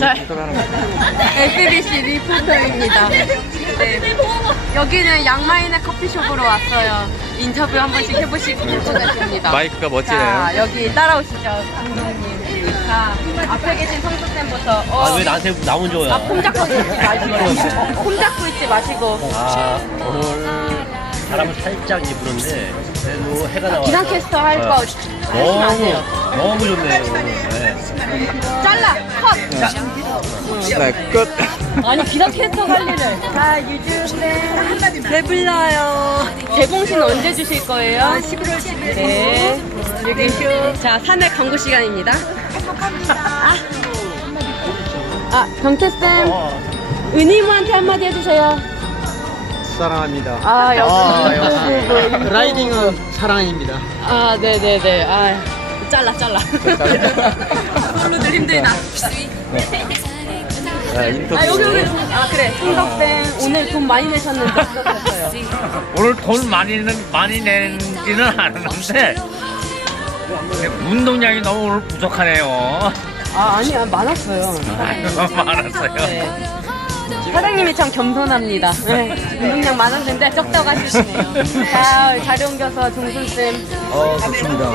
자, SBC 리포터입니다. 네. 여기는 양마인의 커피숍으로 왔어요. 인터뷰 한 번씩 해보시, 해보겠습니다. 마이크가 멋지네요. 자, 여기 따라오시죠. 감독님. 자, 앞에 계신 성수쌤부터. 어, 아 왜 나한테 나온 줘요? 아, 폼 잡고 있지 마시고. 폼 잡고 있지 마시고. 아 오늘 바람을 살짝 이부는데 그래도 해가 나와. 기상캐스터 할 거 하지 너무 마세요. 너무 좋네요. 오늘. 네. 잘라! 컷! 네, 끝. 아니 기상캐스터 관리를 자 유주쌤 배불러요 개봉신 언제 주실 거예요? 11월 10일 네 여기 자 산에 광고 시간입니다 아, 아 경태쌤 어, 은희모한테 한마디 해주세요 사랑합니다. 아 역시 아, 라이딩은 사랑입니다. 아 네네네 아 잘라 잘라 솔로들 힘들다 자, 인터뷰. 아 여기 여기 아 그래 승덕쌤 오늘 돈 많이 내셨는데? 오늘 돈 많이 는 많이 낸지는 않았는데 운동량이 너무 오늘 부족하네요. 아 아니야 많았어요 많았어요. 네. 사장님이 참 겸손합니다. 네. 운동량 많았는데 적다고 하시네요. 자, 자리 옮겨서 종순쌤. 어, 좋습니다.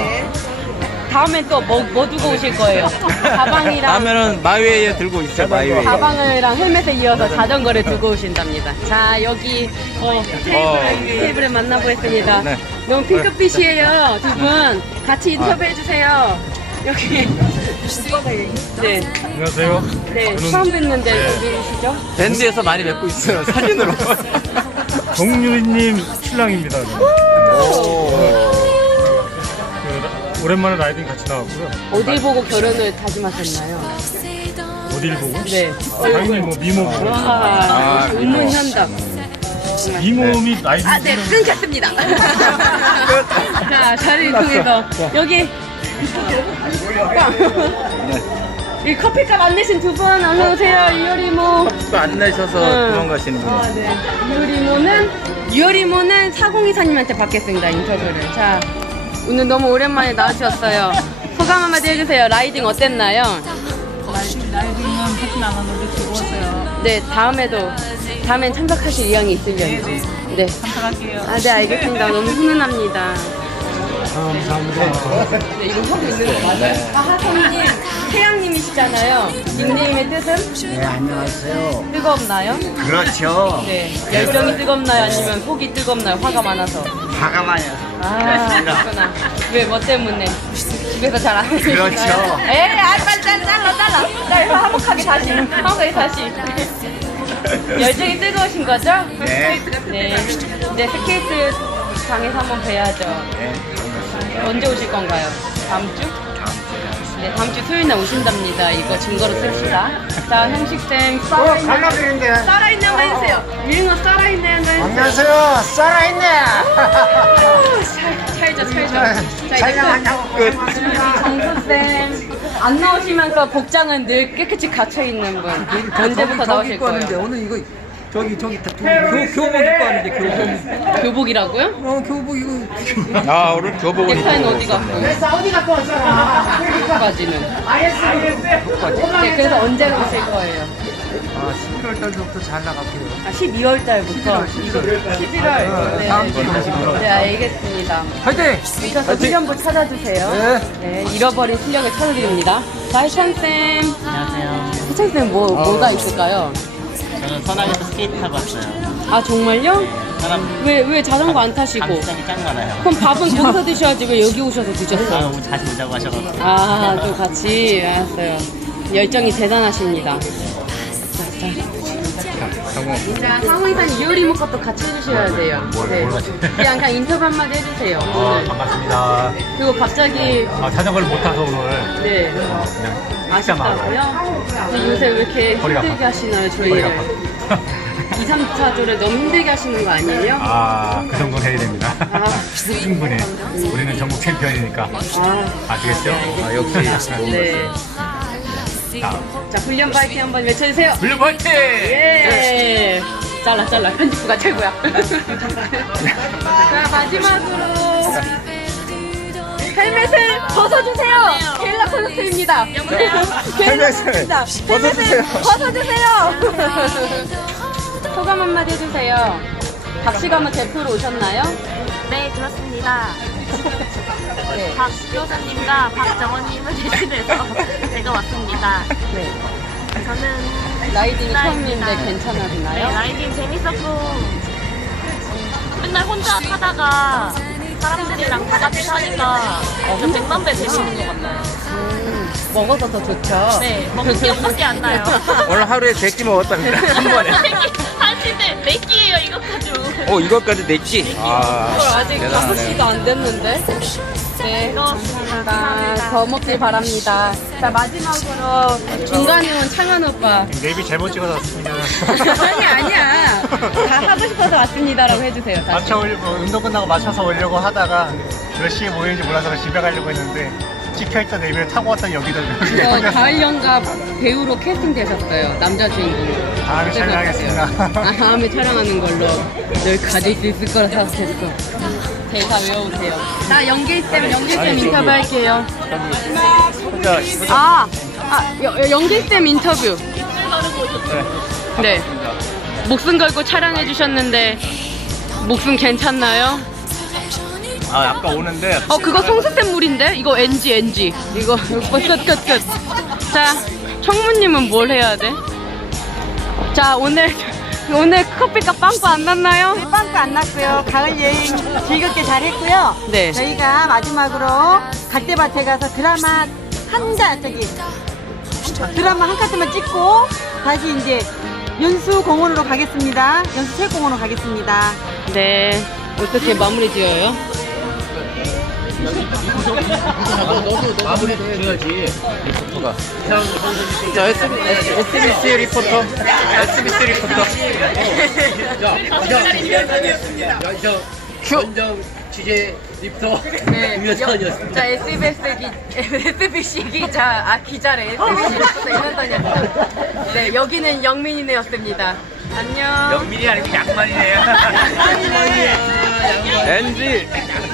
다음엔 또 뭐 뭐 두고 오실 거예요? 가방이랑 다음에는 마이웨이에 들고 있죠, 마이웨이. 가방이랑 헬멧에 이어서 자전거를 두고 오신답니다. 자, 여기 어, 테이블, 테이블을 만나보겠습니다. 네. 너무 핑크빛이에요, 두 분. 같이 인터뷰해 주세요. 여기. 네, 안녕하세요. 네, 처음 뵙는데 누구시죠? 밴드에서 많이 뵙고 있어요, 사진으로. 정유리님 신랑입니다. 그, 오랜만에 라이딩 같이 나왔고요. 어딜 보고 결혼을 다짐하셨나요? 어딜 보고? 네. 당연히 뭐 미모 보고. 와, 운문 현답. 이몸이 라이딩 아, 네, 끊겼습니다. 자, 자리를 통해서 여기 이 커피값 안 내신 두 분 어서 오세요. 이효리모. 안 내셔서 응. 도망가시는군요. 아, 네. 이효리모는 이효리모는 4024님한테 받겠습니다. 인터뷰를. 자, 오늘 너무 오랜만에 나와주셨어요. 소감 한마디 해주세요. 라이딩 어땠나요? 라이딩은 하진 않았는데 즐거웠어요. 네, 다음에도 다음엔 참석하실 의향이 있으려는지. 네. 감사할게요. 아, 네, 알겠습니다. 너무 훈훈합니다. 감사합니다. 네, 이거 하고 있는 거 맞아요? 아, 하성님, 태양님이시잖아요. 닉네임의 뜻은? 네, 안녕하세요. 뜨겁나요? 그렇죠. 네. 열정이 뜨겁나요? 아니면 속이 뜨겁나요? 화가 많아서? 화가 많아요. 아, 그렇구나. 왜, 뭐 때문에? 집에서 잘 안 해주시나요? 그렇죠. 에이, 아, 빨리 잘라, 잘라, 잘라. 자, 화목하게 다시. 화목하게 다시. 열정이 뜨거우신 거죠? 네. 네. 이제 스케이트 장에서 한번 뵈야죠. 네. 언제 오실 건가요? 다음 주? 네, 다음 주 토요일 날 오신답니다. 이거 증거로 씁시다. 자, 형식쌤, 살아있는, 갈라드린데. 살아있는 거 해주세요. 유행어 살아있는 거 해주세요. 안녕하세요. 살아있네. 찰- 찰죠, 찰죠. 자, 이제 촬영하냐고. 끝. 정수쌤. 안 나오시면서 복장은 늘 깨끗이 갇혀있는 분. 언제부터 나오실 거예요? 오늘 이거 저기 저기 다 교, 교복 입고 왔는데 교복 교복이라고요? 어 교복 이거 아, 오늘 교복을 넥타이는 어디 갔고? 여기까지는. 네, 그래서 언제 오실 거예요? 아 11월 달부터 잘 나갈게요 아, 12월 달부터. 11월 11월. 네. 다음 주 정식으로 네, 알겠습니다. 화이팅 오셔서 훈련부 찾아주세요. 네. 잃어버린 실력을 찾아드립니다. 자, 해찬쌤. 안녕하세요. 해찬쌤 뭐, 뭐가 있을까요? 저는 선악에서 스케이트 타고 왔어요. 아, 정말요? 사람 왜, 왜 자전거 안 타시고? 감성이 짱 많아요. 그럼 밥은 거기서 드셔야지 왜 여기 오셔서 아 드셨어요? 너무 자주 오자고 하셔가지고. 아, 또 같이. 알았어요. 열정이 대단하십니다. 자, 자. 자, 상호이사님 이효리모 것도 같이 해주셔야 돼요. 네. 그냥, 그냥 인터뷰 한마디 해주세요. 오늘. 반갑습니다. 그리고 갑자기, 아, 자전거를 못 타서 오늘 네. 그냥 아쉽다고요? 근데 요새 왜 이렇게 힘들게 하시나요, 저희를? 2, 3차 조를 너무 힘들게 하시는 거 아니에요? 아, 그 정도는 해야 됩니다. 아. 충분히. 우리는 전국 챔피언이니까. 아, 아시겠죠? 아, 역시. 네. 다음. 자, 훈련 파이팅 한번 외쳐주세요. 물론 화이팅! 예! 잘라, 잘라. 편집부가 최고야. 자, 마지막으로. 헬멧을 벗어주세요. 게릴라 콘서트입니다. 헬멧을 벗어주세요. 벗어주세요. 소감 한마디 해주세요. 박시감은 대표로 오셨나요? 네, 그렇습니다. 네. 박 교수님과 박정원님을 대신해서 제가 왔습니다. 네. 저는 라이딩이. 처음인데 네, 괜찮았나요? 라이딩 재밌었고 맨날 혼자 타다가 사람들이랑 다 같이 타니까 좀 백만배 재밌는 것 같아요. 음, 먹어서 더 좋죠. 네, 먹는 기억밖에 안 나요. 오늘 하루에 100끼 먹었답니다. 한 번에. 하시는데 내 끼예요 이것까지. 어, 이것까지 냈지? 아, 아직 대단하네. 5시도 안 됐는데. 네. 감사합니다. 더 먹길 바랍니다. 자, 마지막으로 중간에 온 창현 오빠. 내비 잘못 찍어서 왔습니다. 아니, 아니야. 다 하고 싶어서 왔습니다라고 해주세요. 다시. 맞춰 오려고 운동 끝나고 맞춰서 오려고 하다가 몇 시에 모이는지 몰라서 집에 가려고 했는데 찍혀있던 내비를 타고 왔더니 여기다 저 가을 연가 배우로 캐스팅 되셨어요. 남자 주인공. 다음에 촬영하겠습니다. 아, 다음에 촬영하는 걸로 늘 가질 수 있을 거라 생각했어. 대사 외워오세요. 나 연길쌤, 연길쌤 인터뷰 할게요. 아, 아 여- 연길쌤 인터뷰. 네. 목숨 걸고 촬영해 주셨는데 목숨 괜찮나요? 아, 아까 오는데. 어 그거 송수쌤 물인데 이거 NG NG 이거 끝끝끝 자 청무님은 뭘 해야 돼? 자 오늘 오늘 커피값 빵꾸 안 났나요? 빵꾸 안 났고요. 가을 여행 즐겁게 잘 했고요. 네. 저희가 마지막으로 갓대밭에 가서 드라마 한가 저기 드라마 한 카트만 찍고 다시 이제 연수 공원으로 가겠습니다. 연수 체육공원으로 가겠습니다. 네 어떻게 마무리 지어요? 마무리 줘야지. 리포터가. 자, SBS 리포터. SBS 리포터. 저 현장 취재 리포터 네. 자 SBS 기 SBC 기자 아 기자래 SBC 리포터 이현선이었습니다. 네 여기는 영민이네였습니다. 안녕. 영민이 아니고 양만이네요. NG.